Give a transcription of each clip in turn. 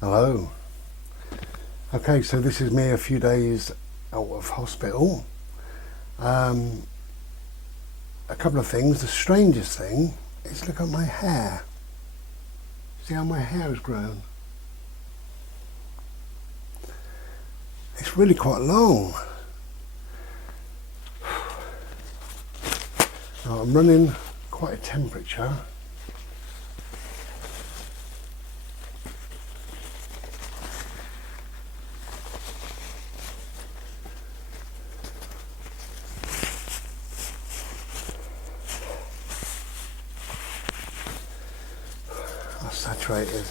Hello. Okay, so this is me a few days out of hospital. A couple of things. The strangest thing is look at my hair. See how my hair has grown? It's really quite long. Now, I'm running quite a temperature. Saturated.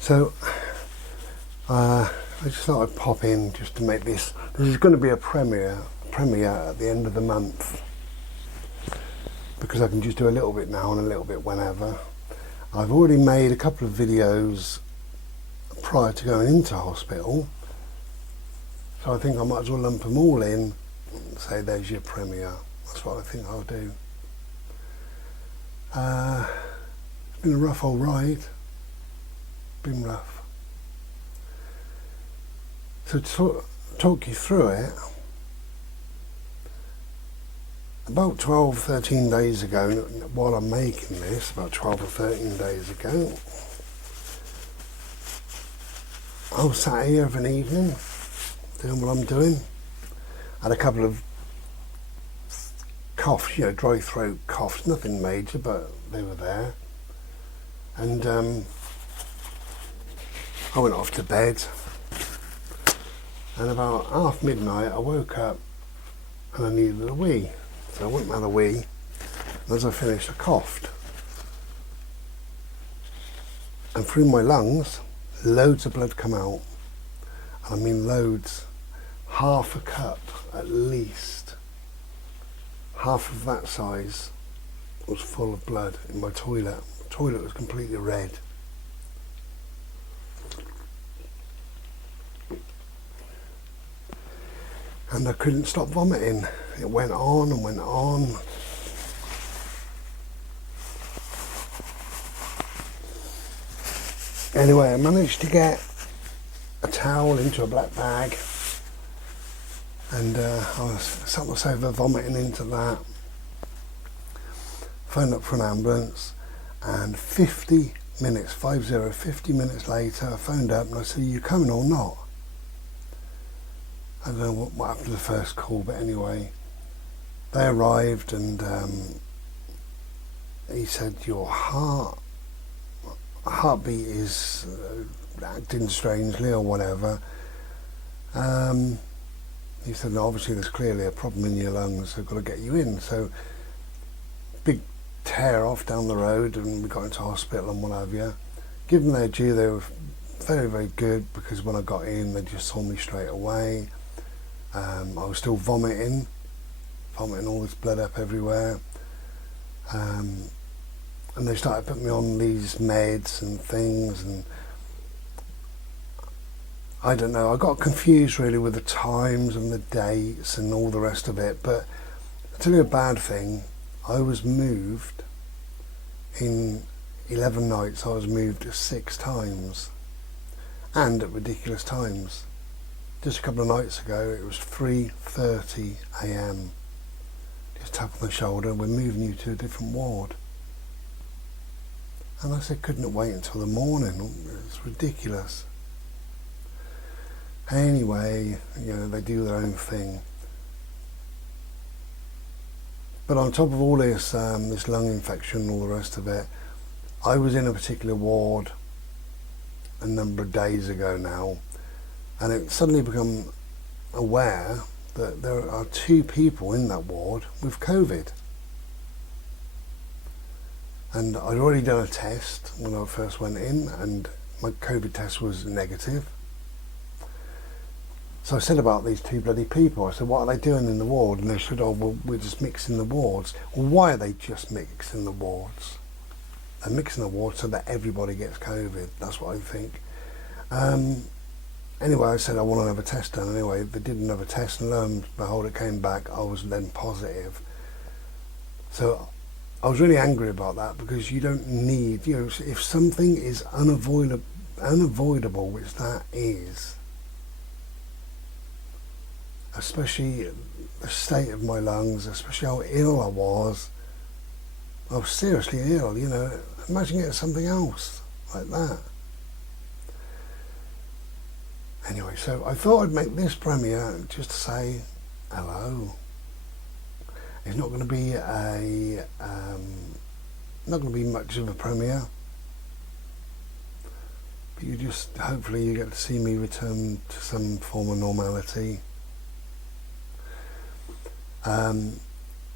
So I just thought I'd pop in just to make this. This is going to be a premiere at the end of the month, because I can just do a little bit now and a little bit whenever. I've already made a couple of videos prior to going into hospital, so I think I might as well lump them all in and say there's your premiere. That's what I think I'll do. It's been a rough old ride. Been rough. So to talk you through it, about 12-13 days ago, while I'm making this, about 12 or 13 days ago, I was sat here of an evening doing what I'm doing. I had a couple of coughs, dry throat coughs, nothing major, but they were there. And I went off to bed, and about half midnight I woke up and I needed a wee. So I went and had a wee, and as I finished I coughed. And through my lungs, loads of blood come out. And I mean loads. Half a cup at least. Half of that size was full of blood in my toilet. The toilet was completely red. And I couldn't stop vomiting. It went on and went on. Anyway, I managed to get a towel into a black bag, and I sat myself vomiting into that. Phoned up for an ambulance, and 50 minutes later, I phoned up and I said, "Are you coming or not?" I don't know what happened to the first call, but anyway, they arrived, and he said, "Your heartbeat is acting strangely," or whatever. He said, "No, obviously there's clearly a problem in your lungs, so I've got to get you in." So big tear off down the road, and we got into hospital and what have you. Give them their due, they were very, very good, because when I got in, they just saw me straight away. I was still vomiting all this blood up everywhere. And they started putting me on these meds and things, and I don't know, I got confused really with the times and the dates and all the rest of it. But I'll tell you a bad thing, I was moved in 11 nights, I was moved 6 times, and at ridiculous times. Just a couple of nights ago, it was 3:30 a.m. Just tap on the shoulder, "We're moving you to a different ward." And I said, couldn't wait until the morning. It's ridiculous. Anyway, they do their own thing. But on top of all this, this lung infection and all the rest of it, I was in a particular ward a number of days ago now, and it suddenly become aware that there are 2 people in that ward with COVID. And I'd already done a test when I first went in, and my COVID test was negative. So I said about these 2 bloody people, I said, "What are they doing in the ward?" And they said, "Oh, well, we're just mixing the wards." Well, why are they just mixing the wards? They're mixing the wards so that everybody gets COVID. That's what I think. Anyway, I said I want another test done. Anyway, they did another test, and lo and behold, it came back. I was then positive. So I was really angry about that, because you don't need, you know, if something is unavoidable, which that is, especially the state of my lungs, especially how ill I was seriously ill, you know, imagine getting something else like that. Anyway, so I thought I'd make this premiere just to say hello. It's not going to be not going to be much of a premiere, but you just, hopefully you get to see me return to some form of normality.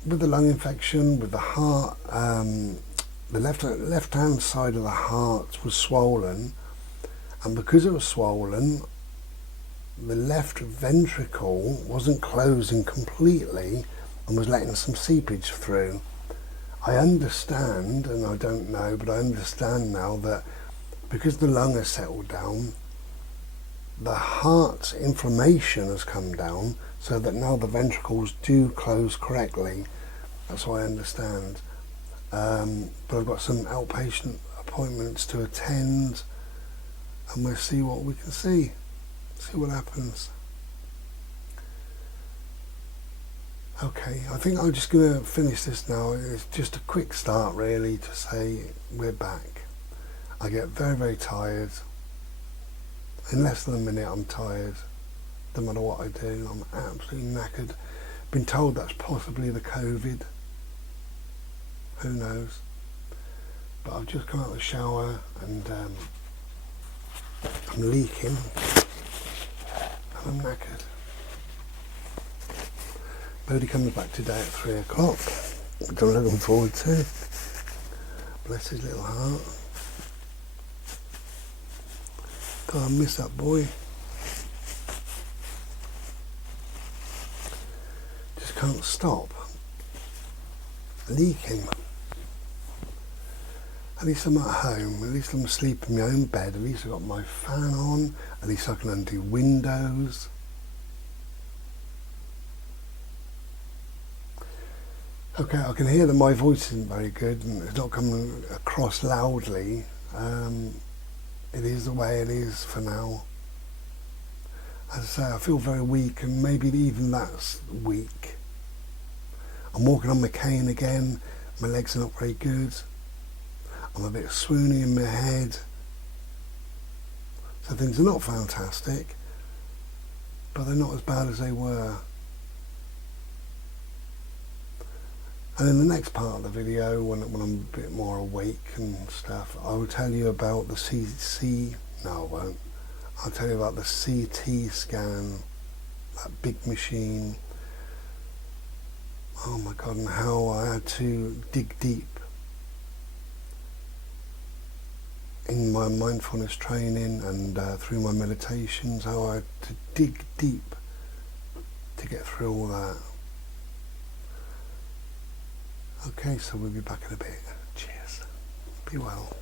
With the lung infection, with the heart, the left hand side of the heart was swollen, and because it was swollen, the left ventricle wasn't closing completely and was letting some seepage through. I understand, and I don't know, but I understand now that because the lung has settled down, the heart's inflammation has come down, so that now the ventricles do close correctly. That's what I understand. But I've got some outpatient appointments to attend, and we'll see what we can see what happens. Okay, I think I'm just going to finish this now. It's just a quick start really to say we're back. I get very, very tired. In less than a minute I'm tired. No matter what I do, I'm absolutely knackered. Been told that's possibly the COVID. Who knows? But I've just come out of the shower and I'm leaking and I'm knackered. Bodie comes back today at 3 o'clock, which I'm looking forward to. Bless his little heart. God, I miss that boy. Just can't stop leaking. At least I'm at home, at least I'm asleep in my own bed, at least I've got my fan on, at least I can undo windows. Okay, I can hear that my voice isn't very good and it's not coming across loudly. It is the way it is for now. As I say, I feel very weak, and maybe even that's weak. I'm walking on my cane again, my legs are not very good. I'm a bit swoony in my head. So things are not fantastic, but they're not as bad as they were. And in the next part of the video, when I'm a bit more awake and stuff, I will tell you about the no I won't. I'll tell you about the CT scan, that big machine. Oh my God, and how I had to dig deep in my mindfulness training and through my meditations, how I had to dig deep to get through all that. Okay, so we'll be back in a bit. Cheers. Be well.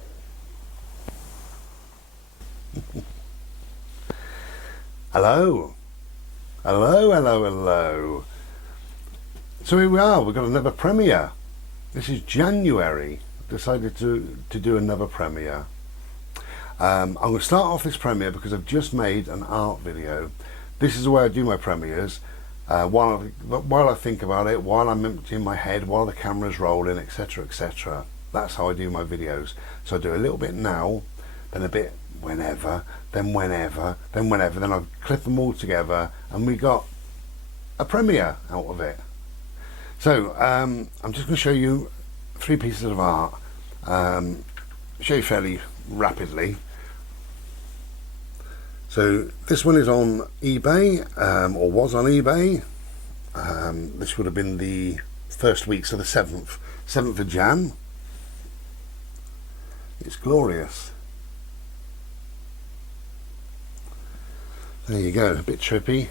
Hello. Hello, hello, hello. So here we are, we've got another premiere. This is January. Decided to do another premiere. I'm going to start off this premiere because I've just made an art video. This is the way I do my premieres. While I think about it, while I'm emptying my head, while the camera's rolling, etc, etc. That's how I do my videos. So I do a little bit now, then a bit whenever, then whenever, then whenever, then I clip them all together, and we got a premiere out of it. So I'm just going to show you 3 pieces of art, show you fairly rapidly. So this one is on eBay, or was on eBay. This would have been the first week, so the 7th of Jan. It's glorious. There you go, a bit trippy.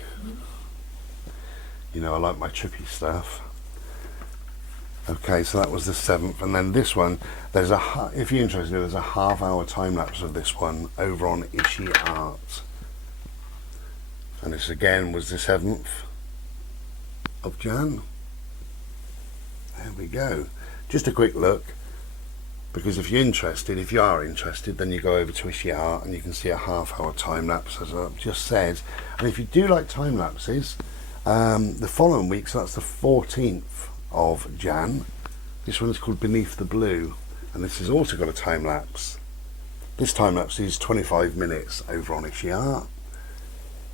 You know I like my trippy stuff. Okay, so that was the 7th, and then this one, if you're interested, there's a half-hour time-lapse of this one over on Ishi Art. And this again was the 7th of Jan. There we go. just a quick look, because if you are interested, then you go over to Ishihara and you can see a half-hour time lapse, as I've just said. And if you do like time lapses, the following week, so that's the 14th of Jan, this one is called Beneath the Blue, and this has also got a time lapse. This time lapse is 25 minutes over on Ishihara.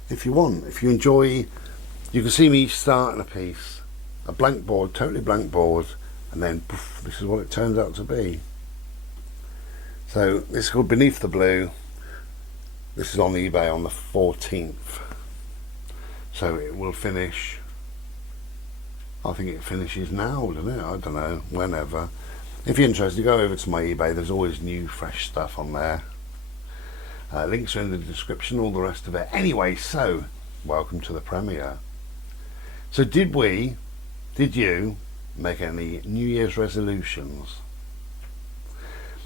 If you enjoy, you can see me starting a piece, a blank board, totally blank board, and then poof, this is what it turns out to be. So this is called Beneath the Blue. This is on eBay on the 14th. So it will finish, I think it finishes now, doesn't it? I don't know, whenever. If you're interested, go over to my eBay. There's always new, fresh stuff on there. Links are in the description, all the rest of it. Anyway, so, welcome to the premiere. So did you make any New Year's resolutions?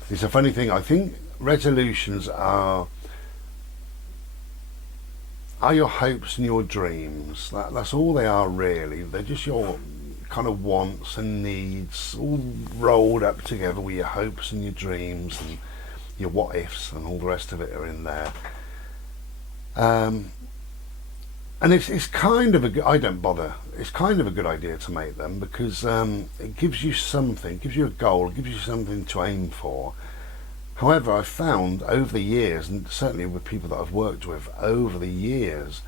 It's a funny thing. I think resolutions are your hopes and your dreams. That's all they are, really. They're just your kind of wants and needs all rolled up together with your hopes and your dreams and your what ifs and all the rest of it are in there. And it's kind of I don't bother. It's kind of a good idea to make them, because it gives you something, gives you a goal, gives you something to aim for. However, I've found over the years, and certainly with people that I've worked with over the years,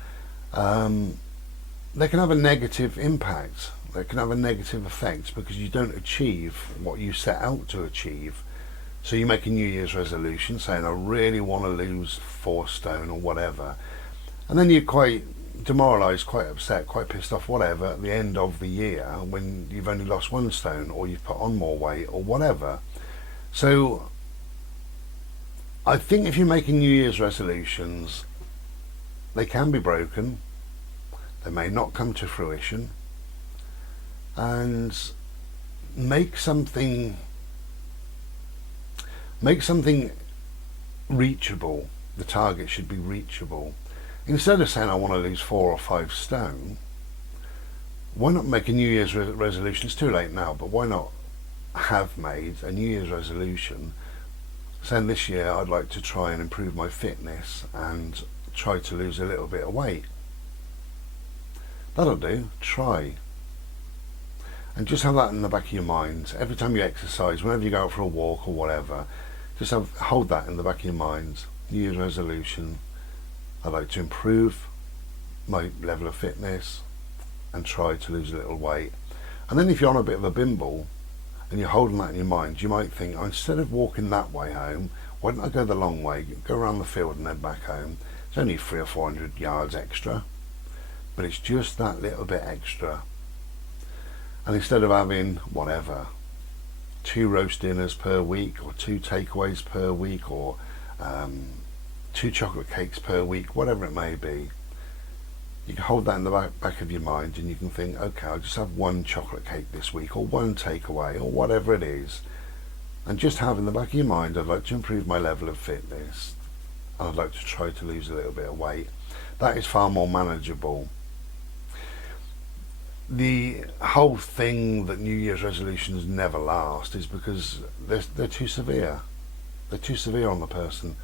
they can have a negative impact. They can have a negative effect because you don't achieve what you set out to achieve. So you make a New Year's resolution saying, I really want to lose 4 stone or whatever. And then you're quite demoralised, quite upset, quite pissed off, whatever, at the end of the year when you've only lost 1 stone or you've put on more weight or whatever. So I think if you're making New Year's resolutions, they can be broken. They may not come to fruition. And make something reachable. The target should be reachable. Instead of saying I want to lose 4 or 5 stone, why not make a New Year's resolution? It's too late now, but why not have made a New Year's resolution saying this year I'd like to try and improve my fitness and try to lose a little bit of weight. That'll do. Try. And just have that in the back of your mind. Every time you exercise, whenever you go out for a walk or whatever, just hold that in the back of your mind. New Year's resolution. I'd like to improve my level of fitness and try to lose a little weight. And then if you're on a bit of a bimble and you're holding that in your mind, you might think, oh, instead of walking that way home, why don't I go the long way, go around the field and then back home? It's only 300 or 400 yards extra, but it's just that little bit extra. And instead of having whatever, 2 roast dinners per week or 2 takeaways per week or 2 chocolate cakes per week, whatever it may be, you can hold that in the back of your mind and you can think, okay, I'll just have 1 chocolate cake this week or 1 takeaway or whatever it is, and just have in the back of your mind, I'd like to improve my level of fitness and I'd like to try to lose a little bit of weight. That is far more manageable. The whole thing that New Year's resolutions never last is because they're too severe. They're too severe on the person.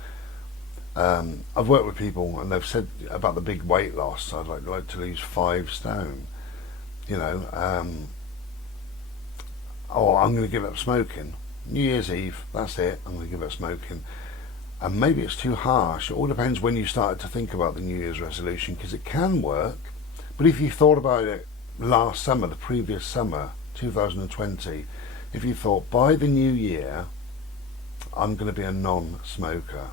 I've worked with people and they've said about the big weight loss, I'd like to lose 5 stone. You know, oh, I'm going to give up smoking. New Year's Eve, that's it, I'm going to give up smoking. And maybe it's too harsh. It all depends when you started to think about the New Year's resolution, because it can work. But if you thought about it last summer, the previous summer, 2020, if you thought by the new year I'm going to be a non-smoker,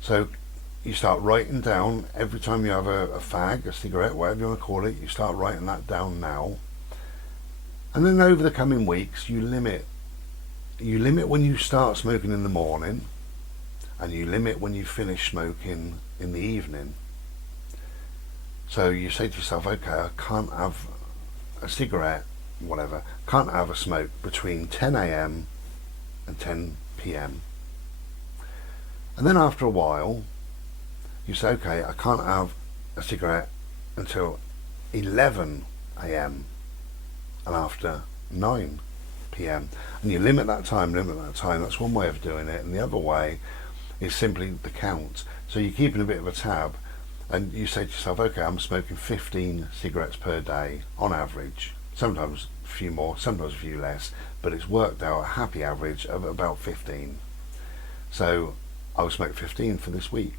so you start writing down every time you have a fag, a cigarette, whatever you want to call it, you start writing that down now, and then over the coming weeks you limit when you start smoking in the morning, and you limit when you finish smoking in the evening. So you say to yourself, okay, I can't have a cigarette, whatever, can't have a smoke between 10 AM and 10 PM. And then after a while, you say, okay, I can't have a cigarette until 11 AM and after 9 p.m. and you limit that time. That's one way of doing it, and the other way is simply the count. So you're keeping a bit of a tab, and you say to yourself, okay, I'm smoking 15 cigarettes per day on average. Sometimes a few more, sometimes a few less, but it's worked out a happy average of about 15. So I'll smoke 15 for this week,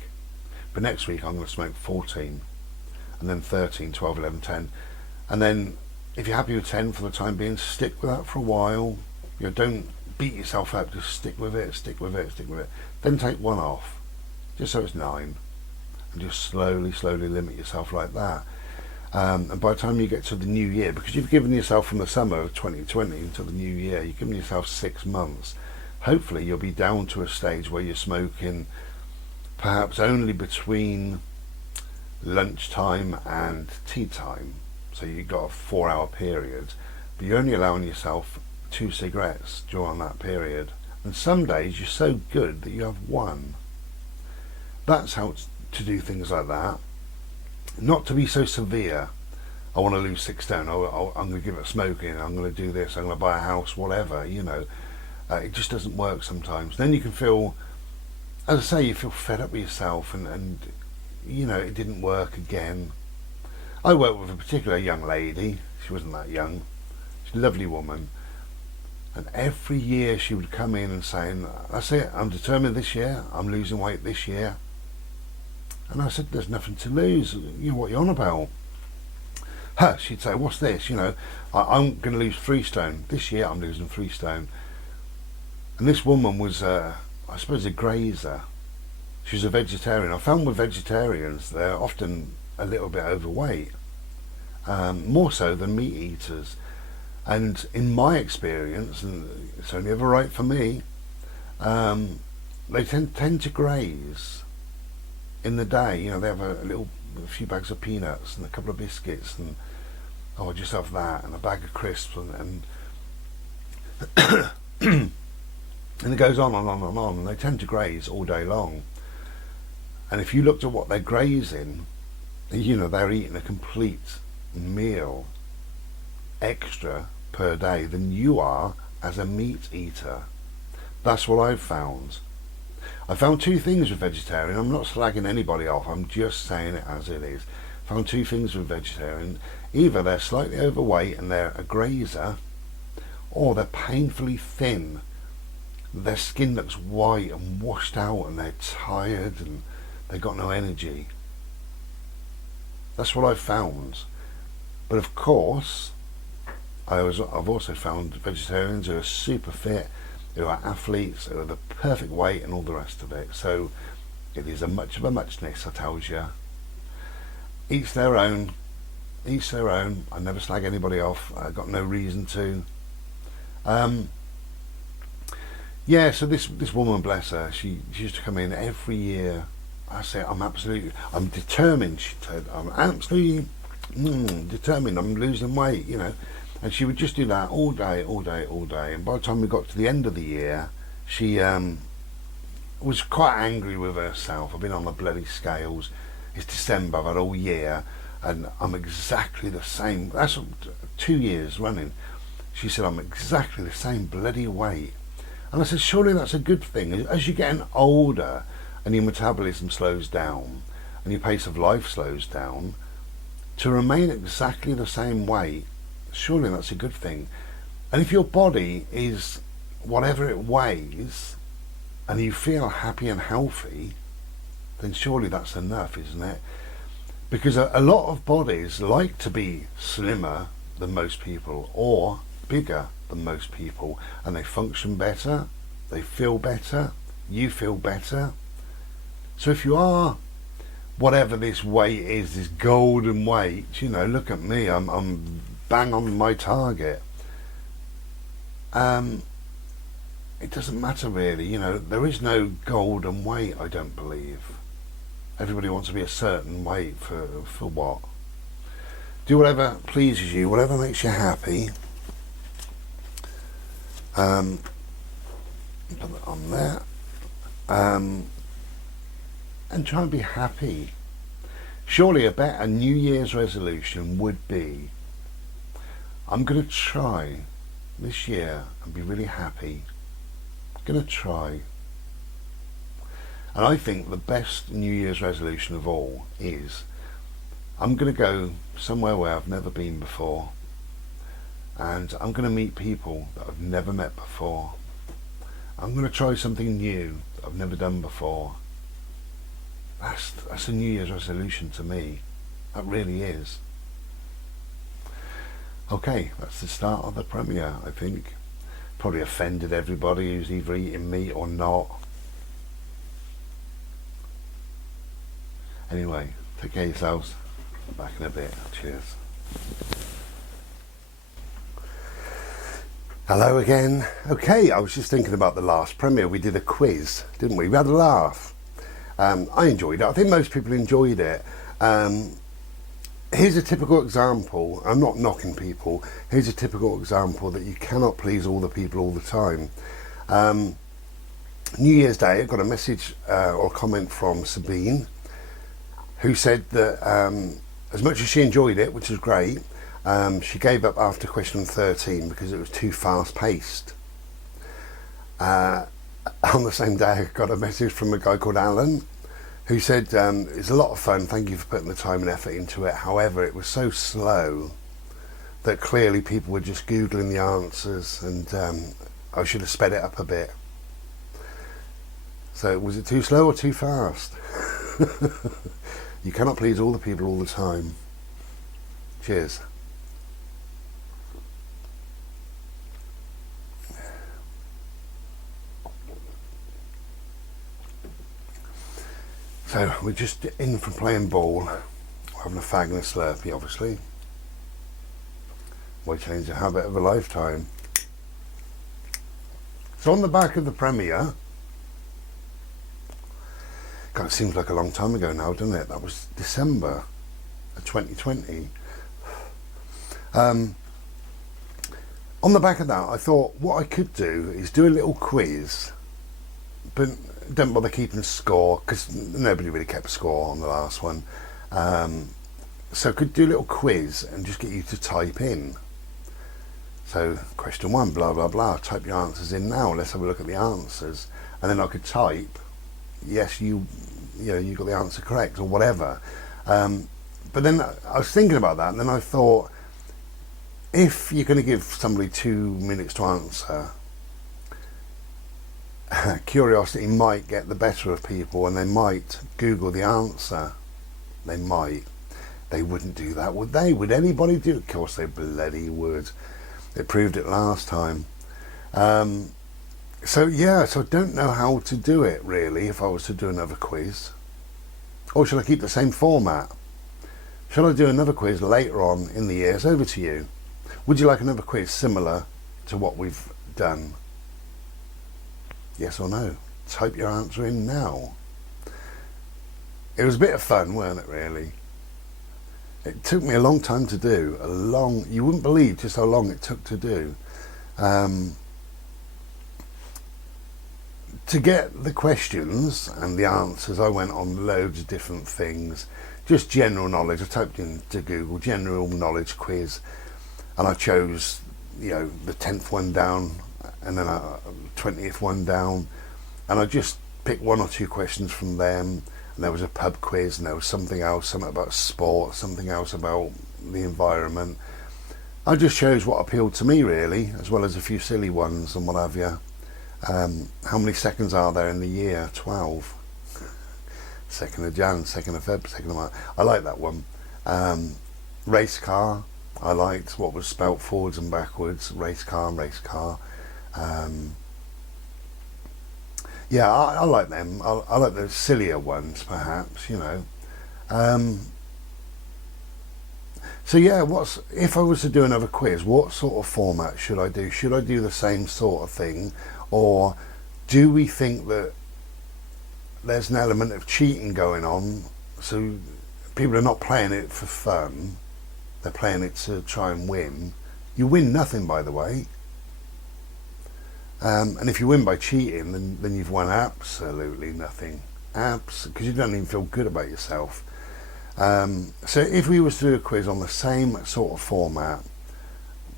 but next week I'm going to smoke 14, and then 13, 12, 11, 10, and then if you're happy with 10 for the time being, stick with that for a while. You know, don't beat yourself up, just stick with it. Then take one off, just so it's 9, and just slowly limit yourself like that. And by the time you get to the new year, because you've given yourself from the summer of 2020 until the new year, you've given yourself 6 months. Hopefully you'll be down to a stage where you're smoking perhaps only between lunchtime and tea time. So you've got a 4-hour period, but you're only allowing yourself 2 cigarettes during that period. And some days you're so good that you have 1. That's how to do things like that. Not to be so severe. I want to lose 6 stone. I'm going to give up smoking. I'm going to do this. I'm going to buy a house. Whatever. You know, it just doesn't work sometimes. Then you can feel, as I say, you feel fed up with yourself, and you know, it didn't work again. I worked with a particular young lady. She wasn't that young. She's a lovely woman. And every year she would come in and say, that's it, I'm determined this year, I'm losing weight this year. And I said, there's nothing to lose. You know, what you're on about? She'd say, what's this? You know, I'm going to lose 3 stone. This year I'm losing 3 stone. And this woman was, I suppose, a grazer. She was a vegetarian. I found with vegetarians, they're often a little bit overweight, more so than meat eaters. And in my experience, and it's only ever right for me, they tend to graze in the day. You know, they have a few bags of peanuts and a couple of biscuits, and just have that, and a bag of crisps, and and it goes on and on and on, and they tend to graze all day long. And if you looked at what they're grazing, you know, they're eating a complete meal extra per day than you are as a meat eater. That's what I've found. I found 2 things with vegetarian. I'm not slagging anybody off, I'm just saying it as it is. Found 2 things with vegetarian. Either they're slightly overweight and they're a grazer, or they're painfully thin. Their skin looks white and washed out, and they're tired and they've got no energy. That's what I've found. But of course, I've also found vegetarians who are super fit, who are athletes, who are the perfect weight, and all the rest of it. So it is a much of a muchness, I tells you. Each their own. Each their own. I never slag anybody off. I've got no reason to. Yeah, so this woman, bless her, she used to come in every year. I say, I'm determined, she said. I'm absolutely determined. I'm losing weight, you know. And she would just do that all day. And by the time we got to the end of the year, she was quite angry with herself. I've been on the bloody scales. It's December, I've had all year, and I'm exactly the same. That's 2 years running. She said, I'm exactly the same bloody weight. And I said, surely that's a good thing. As you're getting older and your metabolism slows down and your pace of life slows down, to remain exactly the same weight, surely that's a good thing. And if your body is whatever it weighs and you feel happy and healthy, then surely that's enough, isn't it? Because a lot of bodies like to be slimmer than most people, or bigger than most people, and they function better, they feel better, you feel better. So if you are whatever this weight is, this golden weight, you know, look at me, I'm bang on my target. It doesn't matter really, you know, there is no golden weight, I don't believe. Everybody wants to be a certain weight for what? Do whatever pleases you, whatever makes you happy. Put that on there. And try and be happy. Surely a New Year's resolution would be, I'm going to try this year and be really happy. I'm going to try. And I think the best New Year's resolution of all is I'm going to go somewhere where I've never been before, and I'm going to meet people that I've never met before. I'm going to try something new that I've never done before. That's a New Year's resolution to me. That really is. Okay, that's the start of the premiere, I think. Probably offended everybody who's either eating meat or not. Anyway, take care of yourselves. Back in a bit. Cheers. Hello again. Okay, I was just thinking about the last premiere. We did a quiz, didn't we? We had a laugh. I enjoyed it. I think most people enjoyed it. Here's a typical example. I'm not knocking people. Here's a typical example that you cannot please all the people all the time. New Year's Day, I got a message or a comment from Sabine, who said that as much as she enjoyed it, which was great, she gave up after question 13 because it was too fast paced. On the same day, I got a message from a guy called Alan, who said, it's a lot of fun, thank you for putting the time and effort into it. However, it was so slow that clearly people were just Googling the answers, and I should have sped it up a bit. So was it too slow or too fast? You cannot please all the people all the time. Cheers. So we're just in from playing ball, having a fag and a Slurpee, obviously. Why change the habit of a lifetime? So on the back of the premiere, God, it seems like a long time ago now, doesn't it? That was December of 2020. On the back of that, I thought what I could do is do a little quiz, but don't bother keeping score because nobody really kept score on the last one. So I could do a little quiz and just get you to type in. So question 1, blah blah blah. Type your answers in now. Let's have a look at the answers, and then I could type, yes, you got the answer correct, or whatever. But then I was thinking about that, and then I thought, if you're going to give somebody 2 minutes to answer, curiosity might get the better of people, and they might Google the answer. They might. They wouldn't do that, would they? Would anybody do it? Of course they bloody would. They proved it last time. So I don't know how to do it really if I was to do another quiz. Or should I keep the same format? Shall I do another quiz later on in the year? It's over to you. Would you like another quiz similar to what we've done? Yes or no? Type your answer in now. It was a bit of fun, weren't it, really? It took me a long time to do. You wouldn't believe just how long it took to do. To get the questions and the answers, I went on loads of different things. Just general knowledge. I typed into Google, general knowledge quiz, and I chose, the 10th one down, and then 20th one down, and I just picked 1 or 2 questions from them. And there was a pub quiz, and there was something else, something about sport, something else about the environment. I just chose what appealed to me, really, as well as a few silly ones and what have you. How many seconds are there in the year? 12. 2nd of Jan, 2nd of Feb, 2nd of March. I like that one. Race car, I liked what was spelt forwards and backwards. Race car and race car. Yeah, I like them. I like the sillier ones, perhaps, So yeah, if I was to do another quiz, what sort of format should I do? Should I do the same sort of thing? Or do we think that there's an element of cheating going on? So people are not playing it for fun. They're playing it to try and win. You win nothing, by the way. And if you win by cheating, then you've won absolutely nothing. Because you don't even feel good about yourself. So if we was to do a quiz on the same sort of format,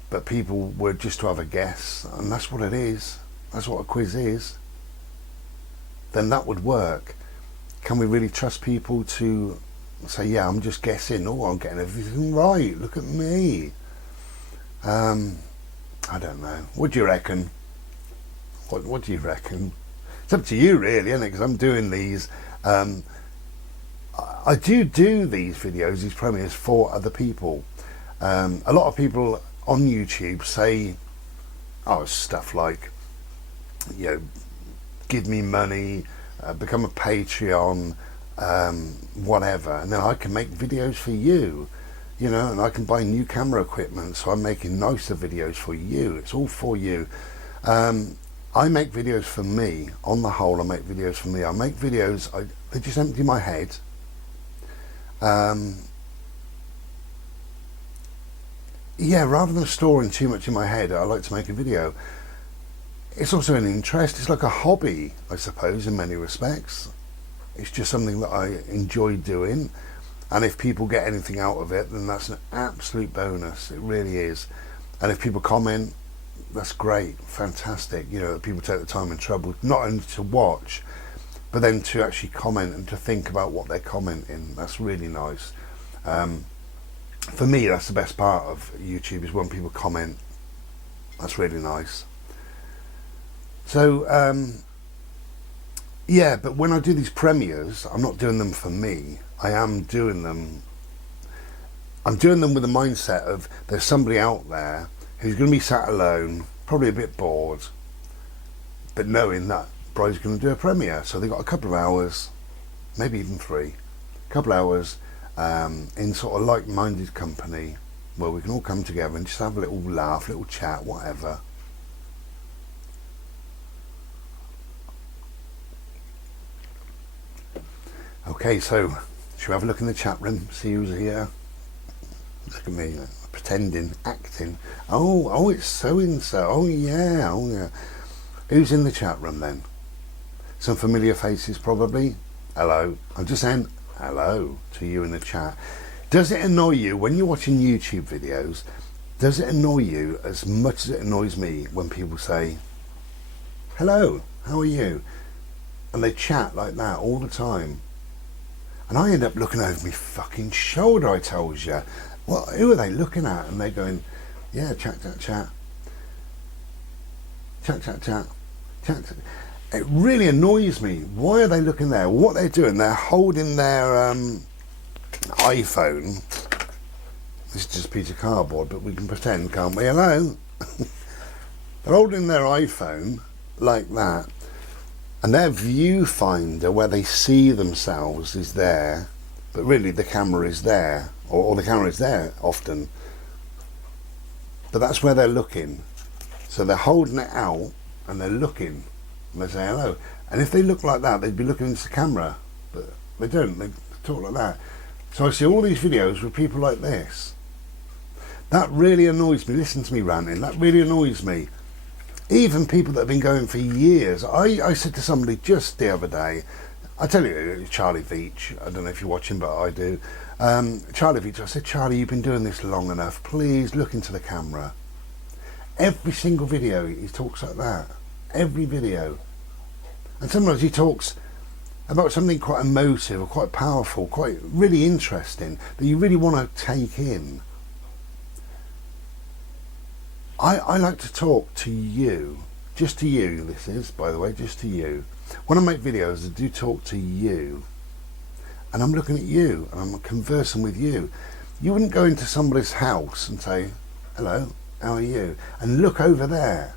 but people were just to have a guess, and that's what it is, that's what a quiz is, then that would work. Can we really trust people to say, yeah, I'm just guessing, oh, I'm getting everything right, look at me? I don't know. What do you reckon? What do you reckon? It's up to you really, isn't it? Because I'm doing these. I do these videos, these premieres for other people. A lot of people on YouTube say, oh, stuff like, you know, give me money, become a Patreon, whatever, and then I can make videos for you, you know, and I can buy new camera equipment, so I'm making nicer videos for you. It's all for you. I make videos for me. On the whole, I make videos for me. I make videos, they just empty my head. Yeah, rather than storing too much in my head, I like to make a video. It's also an interest. It's like a hobby, I suppose, in many respects. It's just something that I enjoy doing, and if people get anything out of it, then that's an absolute bonus. It really is. And if people comment, that's great, fantastic. You know, that people take the time and trouble not only to watch, but then to actually comment and to think about what they're commenting. That's really nice. For me, that's the best part of YouTube, is when people comment. That's really nice. So yeah, but when I do these premieres, I'm not doing them for me. I'm doing them with the mindset of there's somebody out there who's going to be sat alone, probably a bit bored, but knowing that Bride's going to do a premiere. So they've got a couple of hours, maybe even 3, a couple of hours in sort of like-minded company where we can all come together and just have a little laugh, little chat, whatever. Okay, so should we have a look in the chat room, see who's here? Look at me, pretending, acting. Oh, it's so-and-so. Oh yeah. Who's in the chat room then? Some familiar faces probably. Hello. I'm just saying hello to you in the chat. Does it annoy you when you're watching YouTube videos? Does it annoy you as much as it annoys me when people say, hello, how are you? And they chat like that all the time. And I end up looking over my fucking shoulder, I told you. Well, who are they looking at? And they're going, yeah, chat. It really annoys me. Why are they looking there? What they're doing, they're holding their iPhone. This is just a piece of cardboard, but we can pretend, can't we? Hello? They're holding their iPhone like that. And their viewfinder, where they see themselves, is there, but really the camera is there, or the camera is there often, but that's where they're looking. So they're holding it out and they're looking and they say hello. And if they look like that, they'd be looking into the camera, but they don't. They talk like that. So I see all these videos with people like this. That really annoys me. Listen to me ranting. That really annoys me. Even people that have been going for years. I said to somebody just the other day, I tell you, Charlie Veach, I don't know if you watch him, but I do. Charlie Veach, I said, Charlie, you've been doing this long enough. Please look into the camera. Every single video he talks like that. Every video. And sometimes he talks about something quite emotive or quite powerful, quite really interesting, that you really want to take in. I like to talk to you, just to you, this is, by the way, just to you. When I make videos, I do talk to you, and I'm looking at you, and I'm conversing with you. You wouldn't go into somebody's house and say, hello, how are you? And look over there.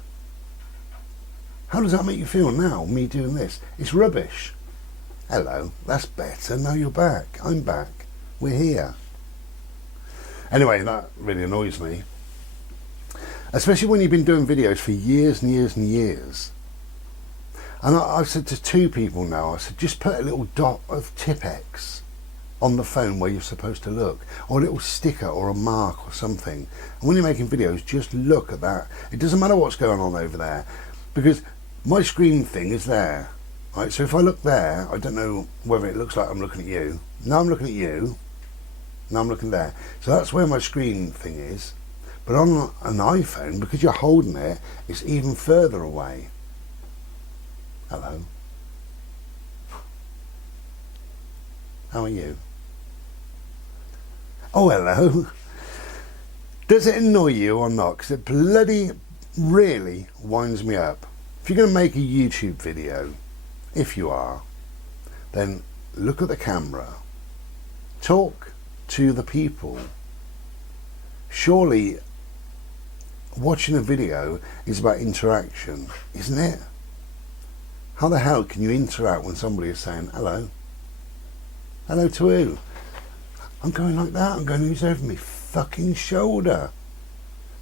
How does that make you feel now, me doing this? It's rubbish. Hello, that's better, now you're back, I'm back, we're here. Anyway, that really annoys me. Especially when you've been doing videos for years and years and years. And I've said to 2 people now, I said, just put a little dot of Tipp-Ex on the phone where you're supposed to look, or a little sticker or a mark or something. And when you're making videos, just look at that. It doesn't matter what's going on over there, because my screen thing is there. Right? So if I look there, I don't know whether it looks like I'm looking at you. Now I'm looking at you. Now I'm looking there. So that's where my screen thing is. But on an iPhone, because you're holding it, it's even further away. Hello. How are you? Oh, hello. Does it annoy you or not? Because it bloody really winds me up. If you're going to make a YouTube video, if you are, then look at the camera. Talk to the people. Surely watching a video is about interaction, isn't it? How the hell can you interact when somebody is saying hello? Hello to who? I'm going like that. I'm going, who's over me fucking shoulder?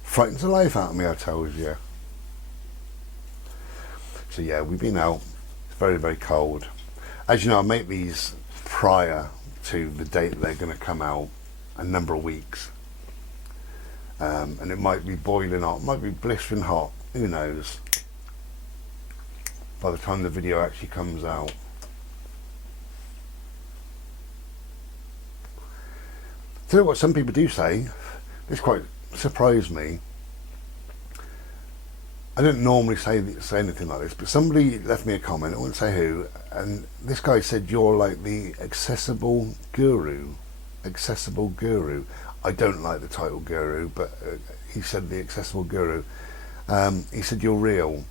Frightens the life out of me, I told you. So yeah, we've been out. It's very, very cold. As you know, I make these prior to the date they're going to come out, a number of weeks. And it might be boiling hot, might be blistering hot, who knows, by the time the video actually comes out. Tell you what, some people do say, this quite surprised me. I don't normally say anything like this, but somebody left me a comment, I won't say who, and this guy said you're like the accessible guru. Accessible guru. I don't like the title guru, but he said the accessible guru. He said you're real.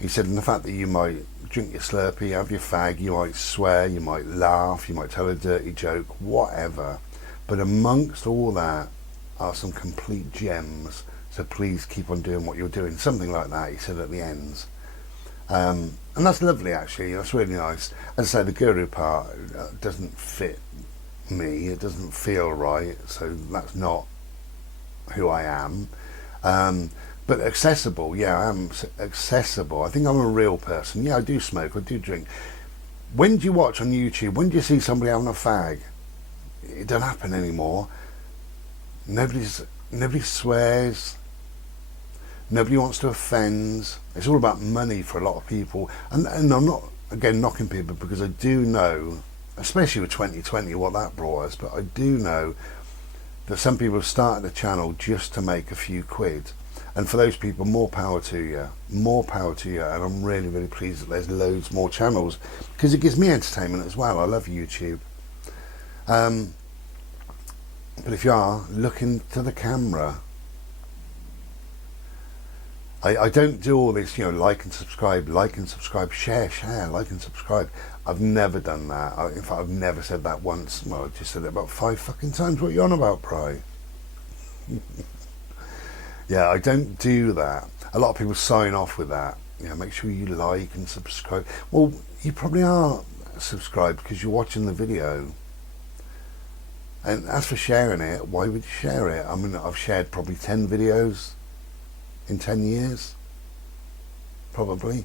He said, and the fact that you might drink your Slurpee, have your fag, you might swear, you might laugh, you might tell a dirty joke, whatever. But amongst all that are some complete gems. So please keep on doing what you're doing. Something like that, he said at the ends. And that's lovely, actually. That's really nice. As I say, the guru part doesn't fit me. It doesn't feel right. So that's not who I am. But accessible, yeah, I am accessible. I think I'm a real person. Yeah, I do smoke, I do drink. When do you watch on YouTube? When do you see somebody having a fag? It don't happen anymore. Nobody swears. Nobody wants to offend. It's all about money for a lot of people. And I'm not, again, knocking people, because I do know, especially with 2020, what that brought us, but I do know that some people have started a channel just to make a few quid. And for those people, more power to you. More power to you. And I'm really, really pleased that there's loads more channels, because it gives me entertainment as well. I love YouTube. But if you are, look into the camera. I don't do all this, you know, like and subscribe, share, like and subscribe. I've never done that. In fact, I've never said that once. Well, I just said it about 5 fucking times. What are you on about, Pry? Yeah, I don't do that. A lot of people sign off with that. You know, make sure you like and subscribe. Well, you probably are subscribed because you're watching the video. And as for sharing it, why would you share it? I mean, I've shared probably 10 videos in 10 years. Probably.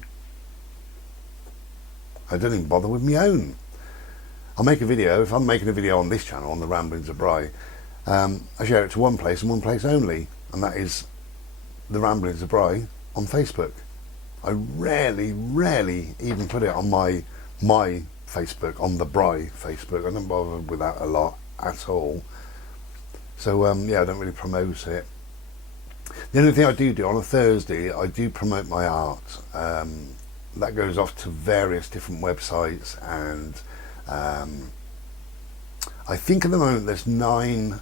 I don't even bother with my own. I'll make a video. If I'm making a video on this channel, on the Ramblings of Bry, I share it to one place and one place only. And that is the Ramblings of Bry on Facebook. I rarely even put it on my Facebook, on the Bry Facebook. I don't bother with that a lot at all. So yeah, I don't really promote it. The only thing I do on a Thursday, I do promote my art. That goes off to various different websites, and I think at the moment there's 9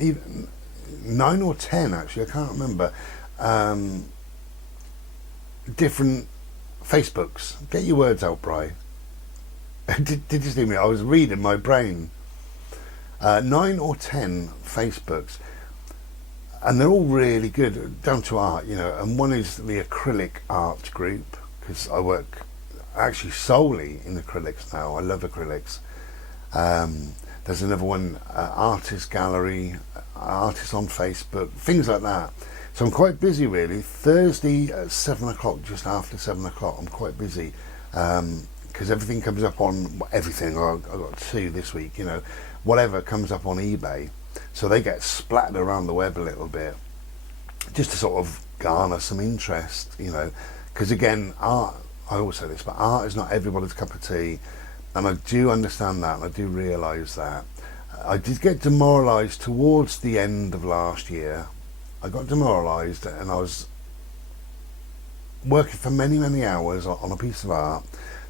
even 9 or 10 actually, I can't remember, different Facebooks. Get your words out, Bry. did you see me? I was reading my brain. 9 or 10 Facebooks, and they're all really good, down to art, you know. And one is the acrylic art group, because I work actually solely in acrylics now. I love acrylics. There's another one, artist gallery, artists on Facebook, things like that. So I'm quite busy really. Thursday at 7 o'clock, just after 7 o'clock, I'm quite busy, because everything comes up on, everything, I've got 2 this week, you know, whatever comes up on eBay. So they get splattered around the web a little bit, just to sort of garner some interest, you know, because again, art, I always say this, but art is not everybody's cup of tea. And I do understand that, and I do realise that. I did get demoralised towards the end of last year. I got demoralised and I was working for many hours on a piece of art.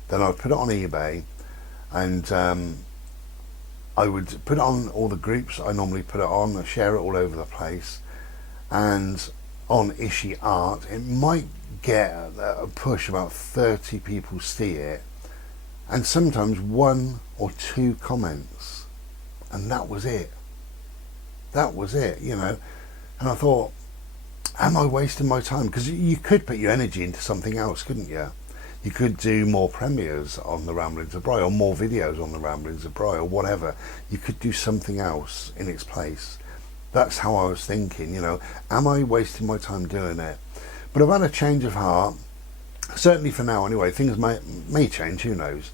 Then I'd put it on eBay, and I would put it on all the groups I normally put it on. I share it all over the place, and on Ishi Art it might get a push, about 30 people see it, and sometimes 1 or 2 comments, and that was it, you know. And I thought, am I wasting my time? Because you could put your energy into something else, couldn't you? You could do more premieres on the Ramblings of Bry, or more videos on the Ramblings of Bry, or whatever. You could do something else in its place. That's how I was thinking, you know. Am I wasting my time doing it? But I've had a change of heart, certainly for now anyway. Things may change, who knows.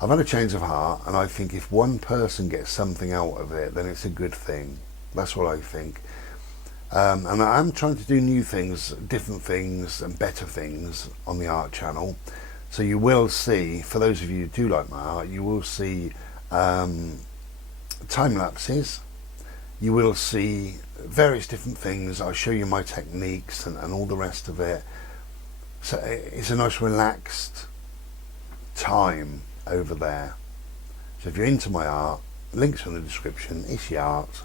I've had a change of heart, and I think if one person gets something out of it, then it's a good thing. That's what I think. And I'm trying to do new things, different things and better things on the art channel. So you will see, for those of you who do like my art, you will see time lapses. You will see various different things. I'll show you my techniques and all the rest of it. So it's a nice relaxed time over there. So if you're into my art, links are in the description. Ishi Art.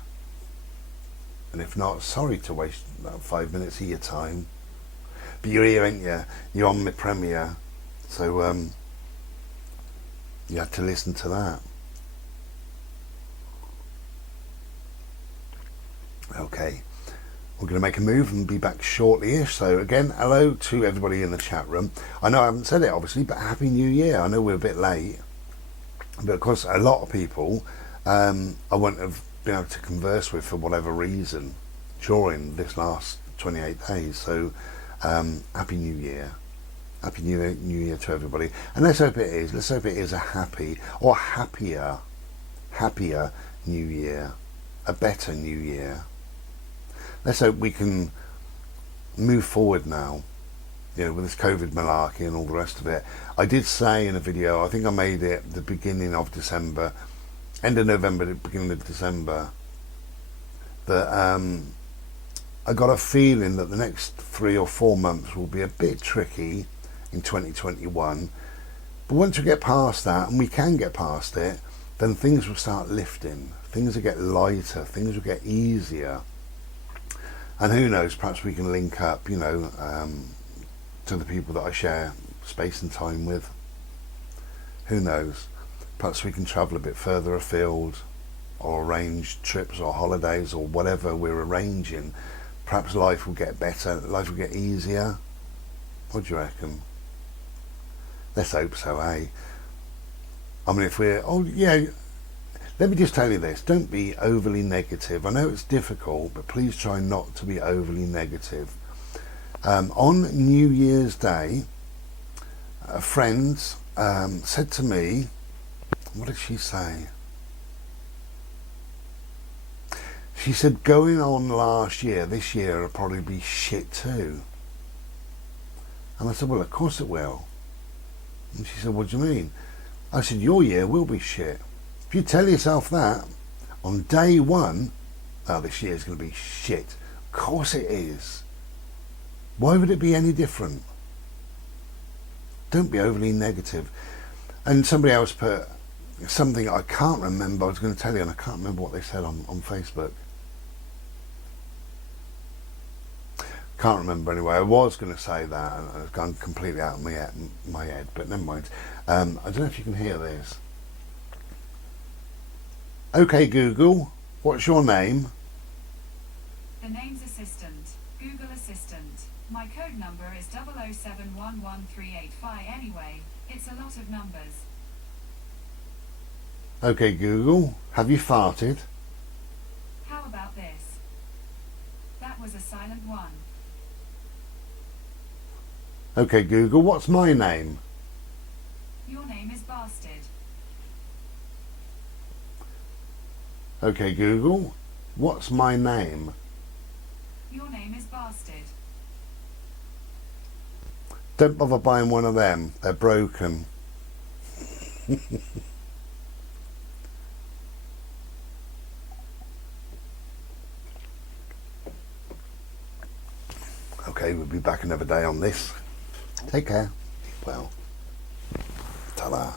And if not, sorry to waste about 5 minutes of your time. But you're here, ain't you? You're on my premiere. So you had to listen to that. Okay, we're going to make a move and be back shortly-ish. So again, hello to everybody in the chat room. I know I haven't said it obviously, but Happy New Year. I know we're a bit late, but of course a lot of people I wouldn't have been able to converse with for whatever reason during this last 28 days. So Happy New Year. Happy New Year to everybody. And let's hope it is. Let's hope it is a happy or happier New Year. A better New Year. Let's hope we can move forward now, you know, with this COVID malarkey and all the rest of it. I did say in a video, I think I made it the beginning of December, end of November, the beginning of December, that I got a feeling that the next 3 or 4 months will be a bit tricky in 2021. But once we get past that, and we can get past it, then things will start lifting. Things will get lighter. Things will get easier. And who knows, perhaps we can link up, you know, to the people that I share space and time with. Who knows? Perhaps we can travel a bit further afield, or arrange trips or holidays or whatever we're arranging. Perhaps life will get better, life will get easier. What do you reckon? Let's hope so, eh? I mean, if we're... Oh, yeah, let me just tell you this. Don't be overly negative. I know it's difficult, but please try not to be overly negative. On New Year's Day, a friend said to me... What did she say? She said, going on last year, this year will probably be shit too. And I said, well, of course it will. And she said, what do you mean? I said, your year will be shit. If you tell yourself that on day one, oh, this year's going to be shit. Of course it is. Why would it be any different? Don't be overly negative. And somebody else put something I can't remember. I was going to tell you, and I can't remember what they said on Facebook. Can't remember anyway. I was going to say that, and it's gone completely out of my head, but never mind. I don't know if you can hear this. Okay, Google, what's your name? The name's Assistant. Google Assistant. My code number is 007113885 anyway. It's a lot of numbers. Okay, Google, have you farted? How about this? That was a silent one. Okay, Google, what's my name? Your name is Bastard. Okay, Google, what's my name? Your name is Bastard. Don't bother buying one of them, they're broken. say we'll be back another day on this. Take care. Well, ta-da.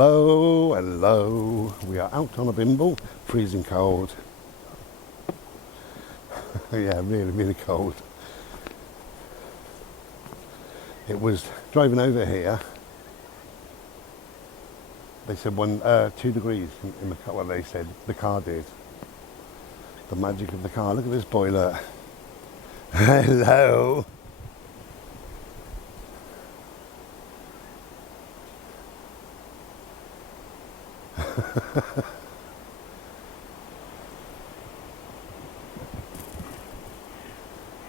Hello, hello. We are out on a bimble, freezing cold. Yeah, really, really cold. It was driving over here. They said 2 degrees in the car. Well, they said the car did. The magic of the car. Look at this boiler. Hello.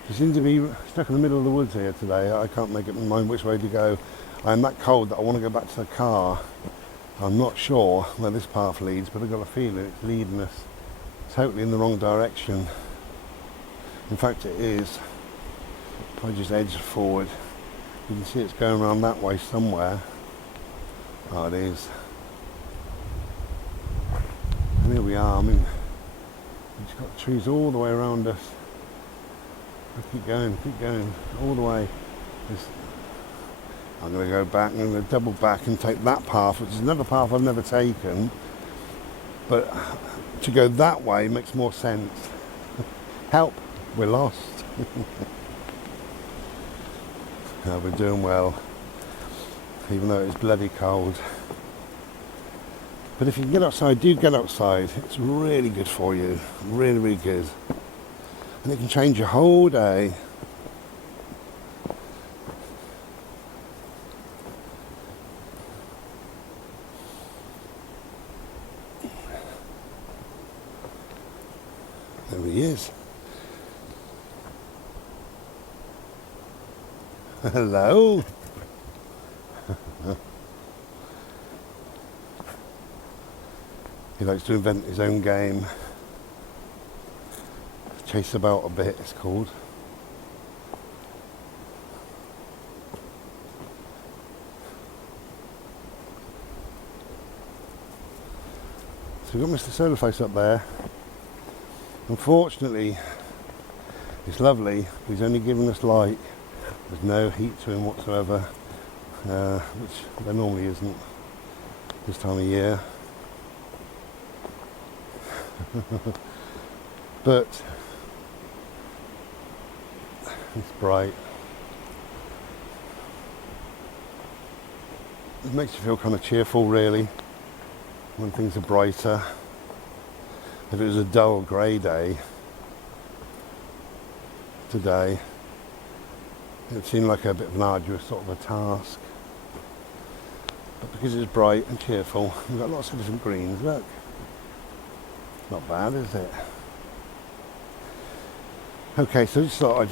We seem to be stuck in the middle of the woods here today. I can't make up my mind which way to go. I'm that cold that I want to go back to the car. I'm not sure where this path leads, but I've got a feeling it's leading us totally in the wrong direction. In fact, it is. If I just edge forward, you can see it's going around that way somewhere. Oh, it is. And here we are. I mean, we've just got trees all the way around us. Keep going, all the way. I'm going to go back, I'm going to double back and take that path, which is another path I've never taken. But to go that way makes more sense. Help, we're lost. No, we're doing well, even though it's bloody cold. But if you can get outside, do get outside. It's really good for you, really, really good. And it can change your whole day. There he is. Hello. He likes to invent his own game. Chase about a bit, it's called. So we've got Mr. Solarface up there. Unfortunately, it's lovely, but he's only giving us light. There's no heat to him whatsoever, which there normally isn't this time of year. But it's bright. It makes you feel kind of cheerful, really, when things are brighter. If it was a dull grey day today, it would seem like a bit of an arduous sort of a task. But because it's bright and cheerful, we've got lots of different greens. Look, not bad, is it? Okay, so I just thought I'd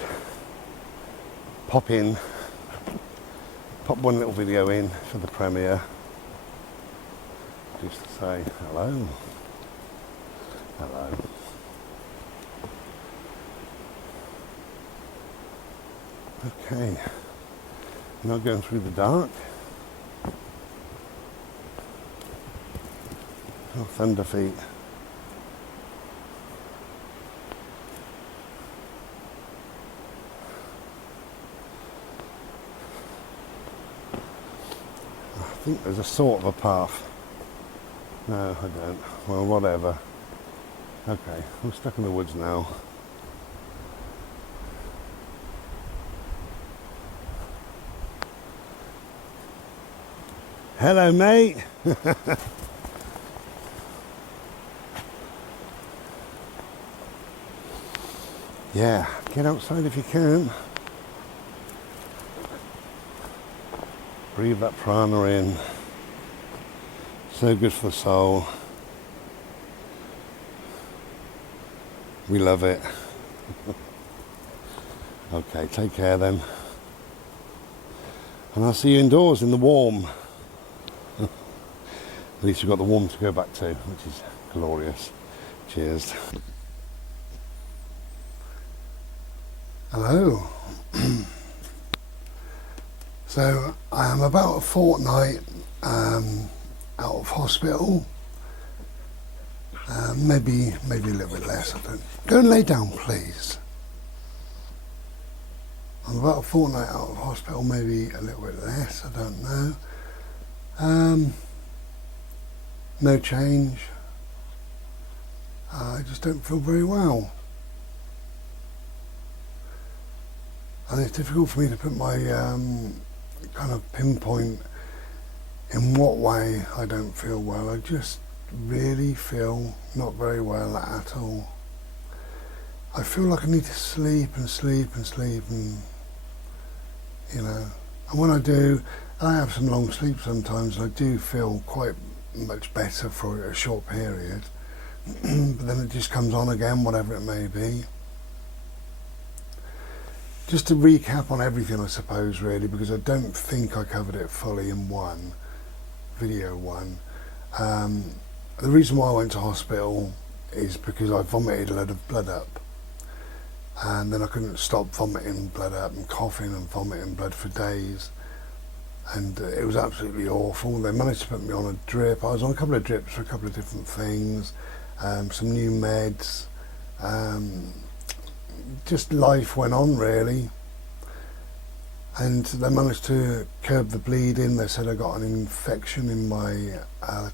pop one little video in for the premiere, just to say hello. Hello. Okay, not going through the dark. Oh, thunder feet. I think there's a sort of a path. No, I don't. Well, whatever. Okay, I'm stuck in the woods now. Hello, mate. Yeah, get outside if you can. Breathe that prana in. So good for the soul. We love it. Okay, take care then. And I'll see you indoors in the warm. At least we've got the warm to go back to, which is glorious. Cheers. Hello. So I am about a fortnight out of hospital. Maybe a little bit less. I don't. Go and lay down, please. I'm about a fortnight out of hospital, maybe a little bit less. I don't know. no change. I just don't feel very well. And it's difficult for me to put my kind of pinpoint in what way I don't feel well. I just really feel not very well at all. I feel like I need to sleep and sleep and sleep and, you know, and when I do, I have some long sleep sometimes and I do feel quite much better for a short period. But then it just comes on again, whatever it may be. Just to recap on everything, I suppose, really, because I don't think I covered it fully in video one. The reason why I went to hospital is because I vomited a load of blood up. And then I couldn't stop vomiting blood up and coughing and vomiting blood for days. And it was absolutely awful. They managed to put me on a drip. I was on a couple of drips for a couple of different things, some new meds. Just life went on, really. And they managed to curb the bleeding. They said I got an infection in my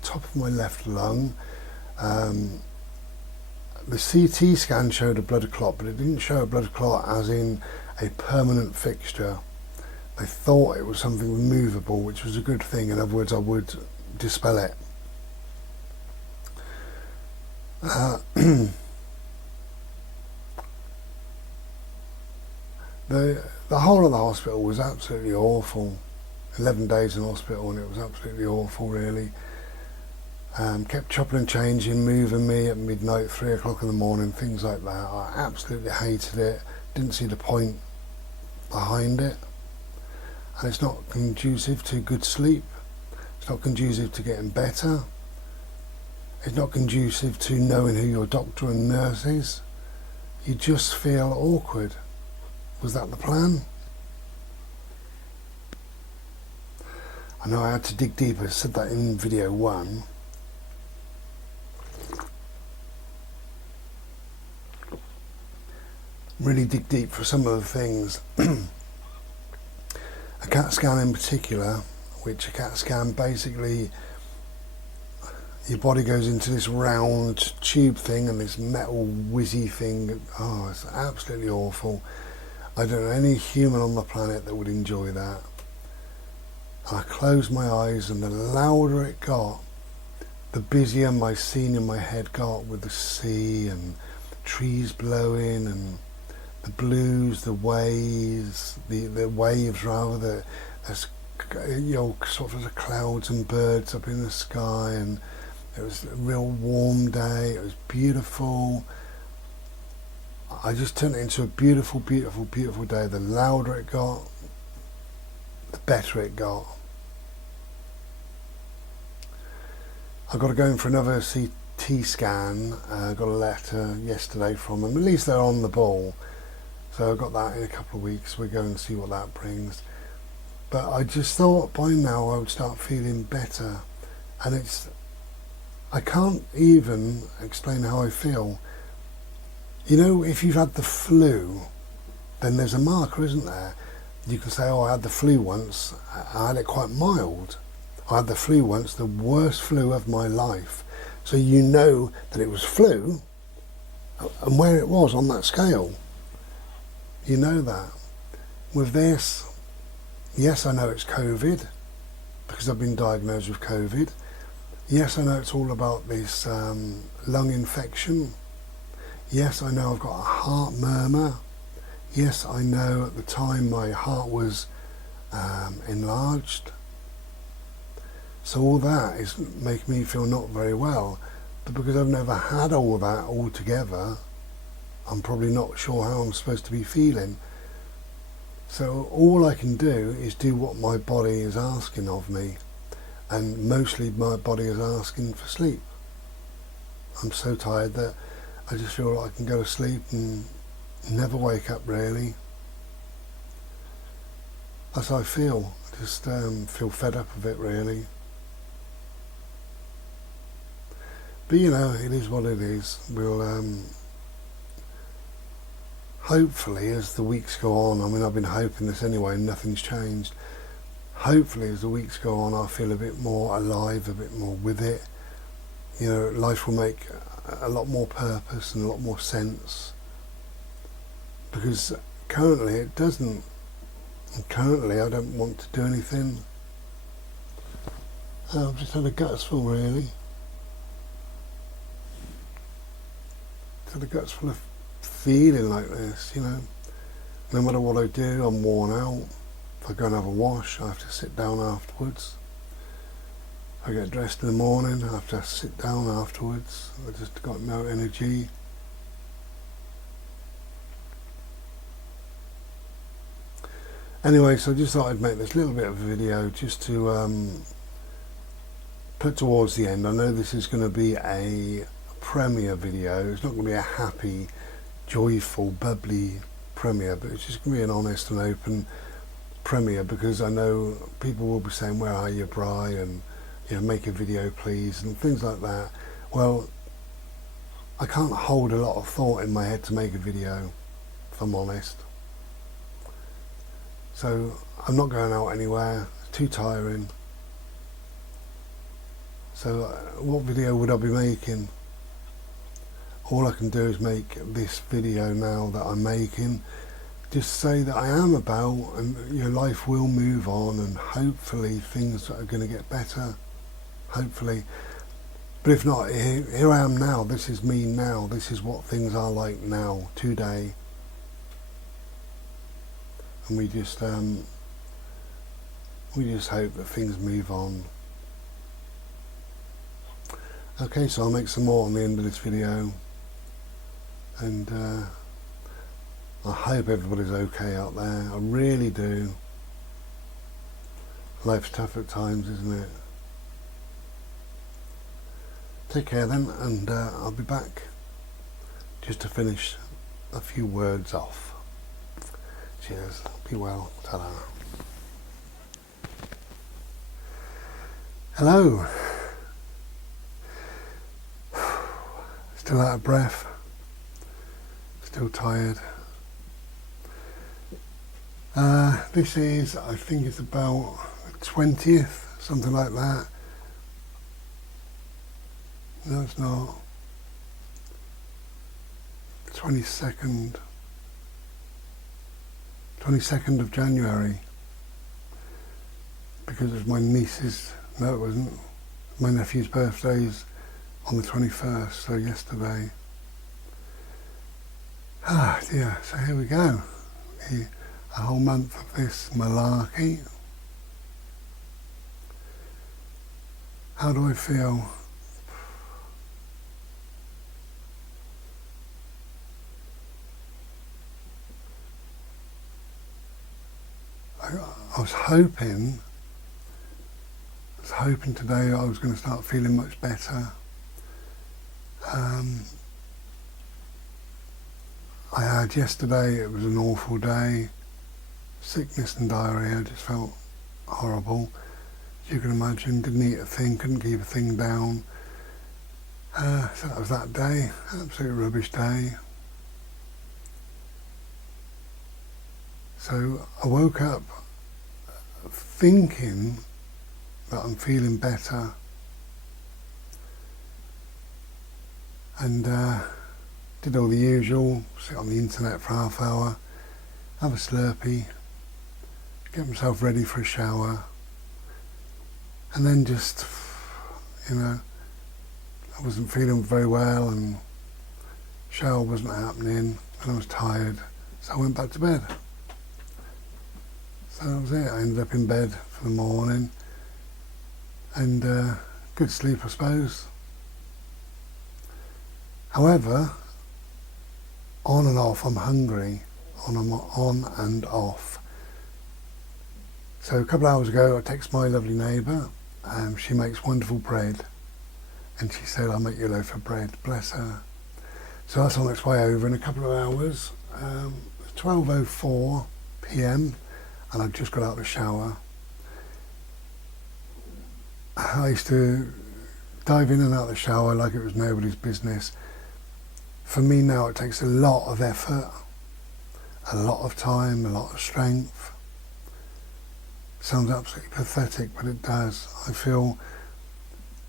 top of my left lung. The CT scan showed a blood clot, but it didn't show a blood clot as in a permanent fixture. They thought it was something removable, which was a good thing. In other words, I would dispel it. The whole of the hospital was absolutely awful. 11 days in hospital and it was absolutely awful, really. Kept chopping and changing, moving me at midnight, 3 o'clock in the morning, things like that. I absolutely hated it. Didn't see the point behind it. And it's not conducive to good sleep. It's not conducive to getting better. It's not conducive to knowing who your doctor and nurse is. You just feel awkward. Was that the plan? I know I had to dig deeper. I said that in video one. Really dig deep for some of the things. A CAT scan in particular, which a CAT scan basically, your body goes into this round tube thing and this metal whizzy thing. Oh, it's absolutely awful. I don't know any human on the planet that would enjoy that. And I closed my eyes and the louder it got, the busier my scene in my head got with the sea and trees blowing and the blues, the waves, the waves rather, there's, you know, sort of the clouds and birds up in the sky, and it was a real warm day, it was beautiful. I just turned it into a beautiful, beautiful, beautiful day. The louder it got, the better it got. I got to go in for another CT scan. I got a letter yesterday from them. At least they're on the ball. So I got that in a couple of weeks. We'll go and see what that brings. But I just thought by now I would start feeling better. And I can't even explain how I feel. You know, if you've had the flu, then there's a marker, isn't there? You can say, oh, I had the flu once. I had it quite mild. I had the flu once, the worst flu of my life. So you know that it was flu and where it was on that scale. You know that. With this, yes, I know it's COVID because I've been diagnosed with COVID. Yes, I know it's all about this lung infection. Yes, I know I've got a heart murmur. Yes, I know at the time my heart was enlarged. So all that is making me feel not very well. But because I've never had all that all together, I'm probably not sure how I'm supposed to be feeling. So all I can do is do what my body is asking of me. And mostly my body is asking for sleep. I'm so tired that I just feel like I can go to sleep and never wake up, really. That's how I feel. I just feel fed up of it, really. But you know, it is what it is. We'll hopefully, as the weeks go on, I mean, I've been hoping this anyway, nothing's changed. Hopefully, as the weeks go on, I feel a bit more alive, a bit more with it. you know, life will make a lot more purpose and a lot more sense, because currently it doesn't. And currently I don't want to do anything. I've just had a gutsful, really. Just had a gutsful of feeling like this, you know. No matter what I do, I'm worn out. If I go and have a wash, I have to sit down afterwards. If I get dressed in the morning, I have to sit down afterwards. I just got no energy. Anyway, so I just thought I'd make this little bit of a video just to put towards the end. I know this is going to be a premiere video. It's not going to be a happy, joyful, bubbly premiere, but it's just going to be an honest and open premiere, because I know people will be saying, where are you, Bri, and you know, make a video please, and things like that. Well, I can't hold a lot of thought in my head to make a video, if I'm honest. So I'm not going out anywhere, it's too tiring. So what video would I be making? All I can do is make this video now that I'm making, just say that I am about, and your life will move on, and hopefully things are going to get better, hopefully. But if not, here I am now, this is me now, this is what things are like now, today. And we just hope that things move on. Okay, so I'll make some more on the end of this video, and I hope everybody's okay out there. I really do. Life's tough at times, isn't it? Take care then, and I'll be back just to finish a few words off. Cheers. Be well. Ta-da. Hello. Still out of breath. Still tired. This is, I think it's about the 20th, something like that. No, it's not. 22nd of January, because it was my niece's, no it wasn't, my nephew's birthday's on the 21st, so yesterday. Ah dear, so here we go. A whole month of this malarkey. How do I feel? I was hoping today I was going to start feeling much better. I had yesterday, it was an awful day. Sickness and diarrhea, just felt horrible. As you can imagine, didn't eat a thing, couldn't keep a thing down. So that was that day, absolute rubbish day. So I woke up thinking that I'm feeling better, and did all the usual, sit on the internet for half hour, have a Slurpee, get myself ready for a shower, and then just, you know, I wasn't feeling very well and shower wasn't happening and I was tired, so I went back to bed. So that was it. I ended up in bed for the morning, and good sleep, I suppose. However, on and off, I'm hungry, on and off. So a couple of hours ago, I texted my lovely neighbour. She makes wonderful bread, and she said, I'll make you a loaf of bread, bless her. So that's on its way over in a couple of hours. It's 12:04 PM. And I just got out of the shower. I used to dive in and out of the shower like it was nobody's business. For me now, it takes a lot of effort, a lot of time, a lot of strength. Sounds absolutely pathetic, but it does. I feel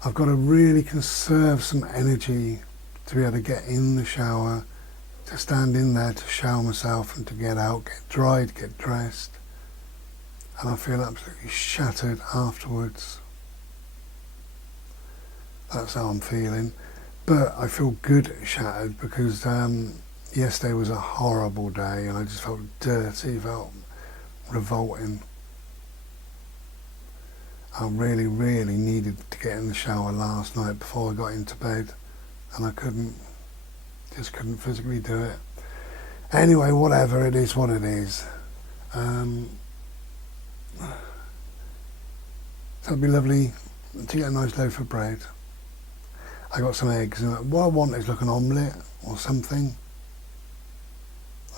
I've got to really conserve some energy to be able to get in the shower, to stand in there, to shower myself and to get out, get dried, get dressed. And I feel absolutely shattered afterwards. That's how I'm feeling. But I feel good shattered because yesterday was a horrible day and I just felt dirty, felt revolting. I really, really needed to get in the shower last night before I got into bed, and I just couldn't physically do it. Anyway, whatever, it is what it is. So it'd be lovely to get a nice loaf of bread. I got some eggs, and what I want is like an omelette or something.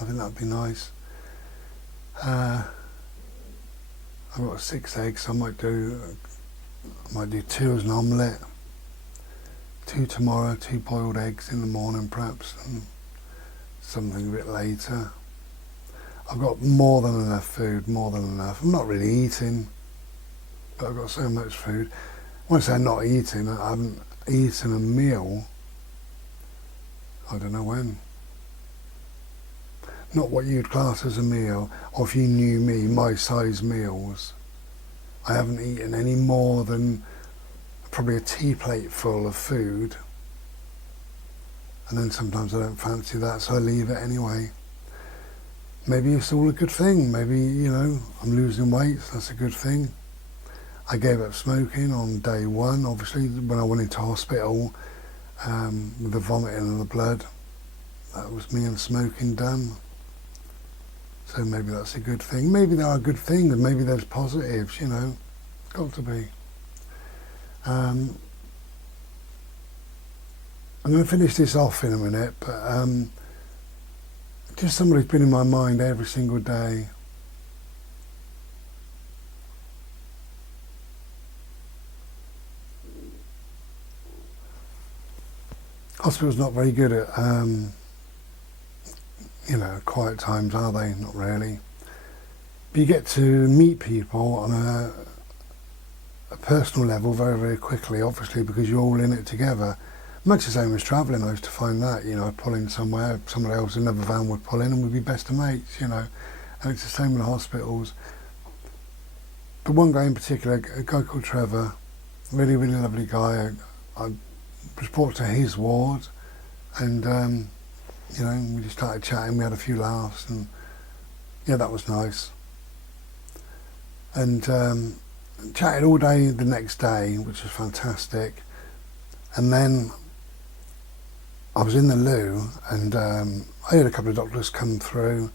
I think that'd be nice. I've got 6 eggs, so I might do 2 as an omelette, 2 tomorrow, 2 boiled eggs in the morning perhaps, and something a bit later. I've got more than enough food, more than enough. I'm not really eating, but I've got so much food. When I say not eating, I haven't eaten a meal, I don't know when. Not what you'd class as a meal, or if you knew me, my size meals. I haven't eaten any more than probably a tea plate full of food, and then sometimes I don't fancy that, so I leave it anyway. Maybe it's all a good thing. Maybe, I'm losing weight, so that's a good thing. I gave up smoking on day 1, obviously, when I went into hospital with the vomiting and the blood. That was me and smoking done. So maybe that's a good thing. Maybe there are good things, maybe there's positives, Got to be. I'm going to finish this off in a minute, but just somebody's been in my mind every single day. Hospital's not very good at, quiet times, are they? Not really. But you get to meet people on a personal level very, very quickly, obviously, because you're all in it together. Much the same as travelling, I used to find that, I'd pull in somewhere, somebody else, another van would pull in and we'd be best of mates, And it's the same in the hospitals. But one guy in particular, a guy called Trevor, really, really lovely guy. I was brought to his ward and, we just started chatting, we had a few laughs and, that was nice. And chatted all day the next day, which was fantastic. And then I was in the loo and I had a couple of doctors come through.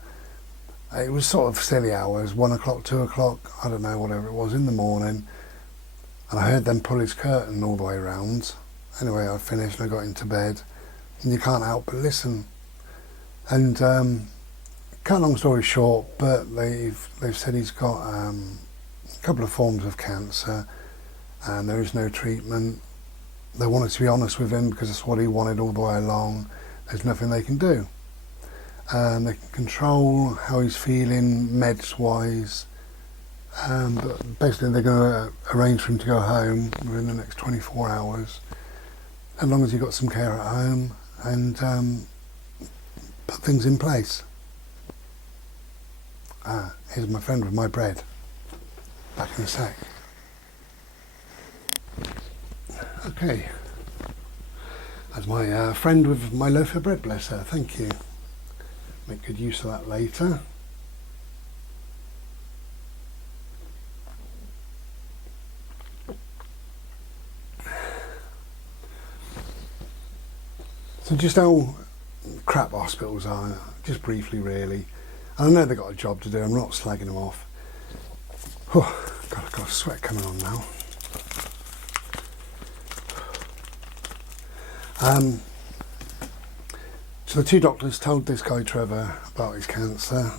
It was sort of silly hours, 1 o'clock, 2 o'clock, I don't know, whatever it was, in the morning. And I heard them pull his curtain all the way around. Anyway, I finished and I got into bed. And you can't help but listen. And cut a long story short, but they've said he's got a couple of forms of cancer and there is no treatment. They wanted to be honest with him because that's what he wanted all the way along. There's nothing they can do. They can control how he's feeling meds wise, but basically they're going to arrange for him to go home within the next 24 hours, as long as he got some care at home, and put things in place. Here's my friend with my bread. Back in a sec. Okay. That's my friend with my loaf of bread, bless her. Thank you. Make good use of that later. So just how crap hospitals are, just briefly really. And I know they've got a job to do, I'm not slagging them off. Oh, God, I've got a sweat coming on now. So the 2 doctors told this guy Trevor about his cancer,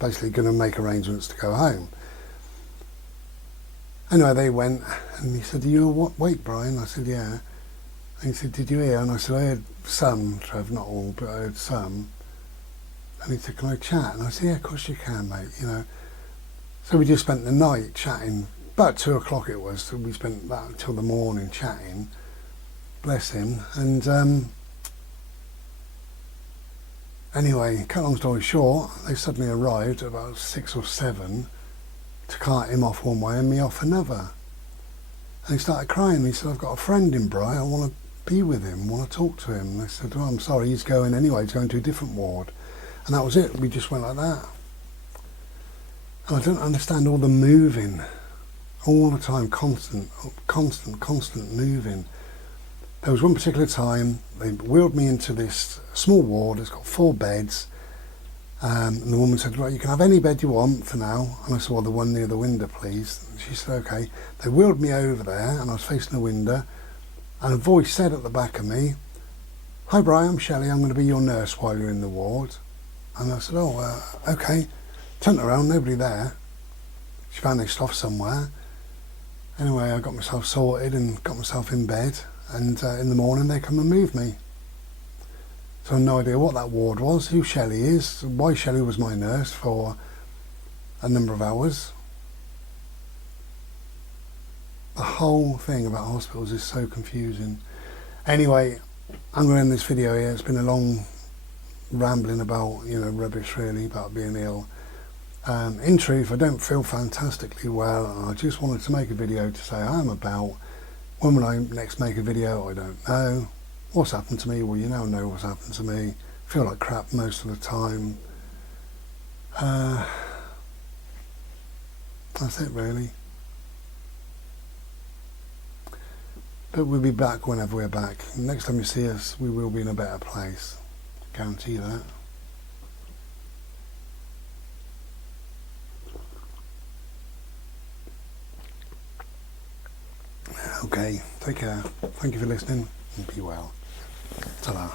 basically going to make arrangements to go home. Anyway, they went and he said, "Are you awake, Brian?" I said, "Yeah." And he said, "Did you hear?" And I said, "I heard some, Trev, not all, but I heard some." And he said, "Can I chat?" And I said, "Yeah, of course you can, mate, So we just spent the night chatting, about 2 o'clock it was, so we spent that until the morning chatting, bless him. And anyway, cut long story short, they suddenly arrived at about 6 or 7 to cart him off one way and me off another. And he started crying. He said, I've got a friend in Bry, I want to be with him, want to talk to him. And I said, oh, I'm sorry, he's going anyway, he's going to a different ward. And that was it, we just went like that. And I don't understand all the moving, all the time, constant moving. There was one particular time, they wheeled me into this small ward, it's got 4 beds, and the woman said, right, you can have any bed you want for now. And I said, well, the one near the window, please. And she said, okay. They wheeled me over there, and I was facing the window, and a voice said at the back of me, hi Brian, I'm Shelley, I'm going to be your nurse while you're in the ward. And I said, oh, okay. Turned around, nobody there. She vanished off somewhere. Anyway, I got myself sorted and got myself in bed, and in the morning they come and move me. So I had no idea what that ward was, who Shelley is, why Shelley was my nurse for a number of hours. The whole thing about hospitals is so confusing. Anyway, I'm going to end this video here. It's been a long rambling about, rubbish really, about being ill. In truth, I don't feel fantastically well, and I just wanted to make a video to say how I'm about. When will I next make a video? I don't know. What's happened to me? Well, you now know what's happened to me. I feel like crap most of the time. That's it really. But we'll be back whenever we're back. Next time you see us, we will be in a better place. Guarantee you that. Okay, take care. Thank you for listening and be well. Ta-da.